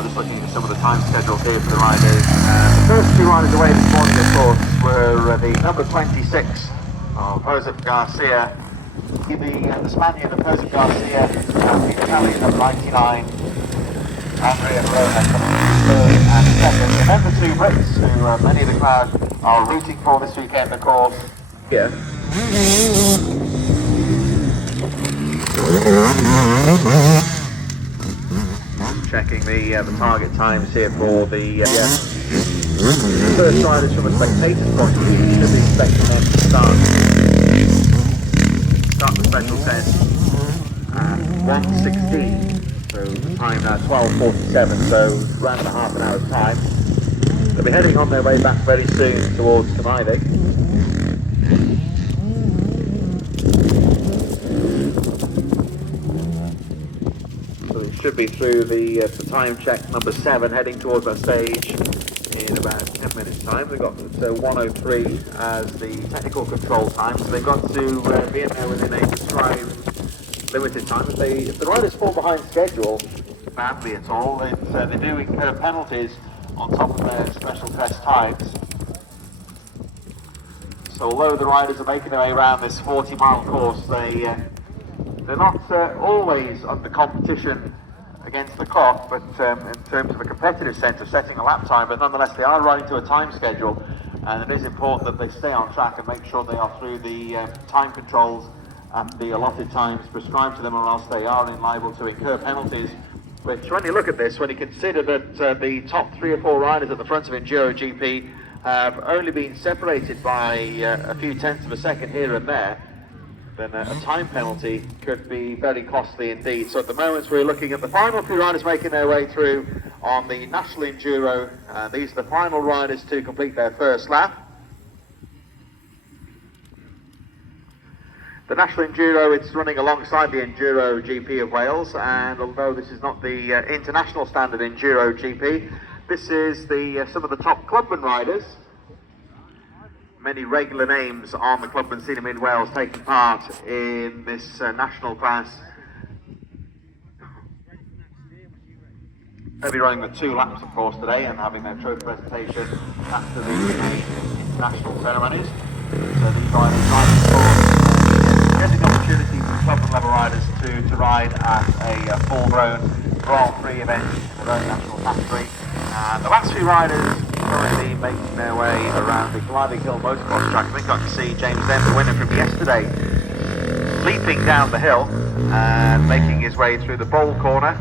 So just looking at some of the time schedules here for the riders. The first two riders away this morning, of course, were the number 26 of Joseph Garcia, the Spaniard of Joseph Garcia, and the Italian number 99, Andrea Verona, coming in third and second. And then the two Brits, who many of the crowd are rooting for this weekend, of course. Yeah. Checking the target times here for the first riders from a spectator's point of view. Should be expecting them to start the special test at 1:16. So the time now 12:47, so around about half an hour's time. They'll be heading on their way back very soon towards Camaidic. Should be through the time check number 7, heading towards our stage in about 10 minutes time. They've got 1:03 as the technical control time, so they've got to be in there within a prescribed limited time. If the riders fall behind schedule badly at all, they do incur penalties on top of their special test times. So although the riders are making their way around this 40-mile course, they're not always under competition against the clock, but in terms of a competitive sense of setting a lap time, but nonetheless they are riding to a time schedule, and it is important that they stay on track and make sure they are through the time controls at the allotted times prescribed to them, or else they are liable to incur penalties. Which, when you look at this, when you consider that the top 3 or 4 riders at the front of Enduro GP have only been separated by a few tenths of a second here and there, then a time penalty could be very costly indeed. So at the moment we're looking at the final 3 riders making their way through on the National Enduro. These are the final riders to complete their first lap. The National Enduro, it's running alongside the Enduro GP of Wales, and although this is not the international standard Enduro GP, this is some of the top clubman riders. Many regular names on the clubman scene in mid-Wales taking part in this national class. They'll be running the 2 laps, of course, today, and having their trophy presentation after the main international ceremonies. So these riders riding for getting the opportunity for clubman level riders to ride at a full-grown Grand Prix event in their own national category. And the last few riders currently making their way around the Gliding Hill motocross track. I think I can see James Dem, the winner from yesterday, leaping down the hill and making his way through the bowl corner.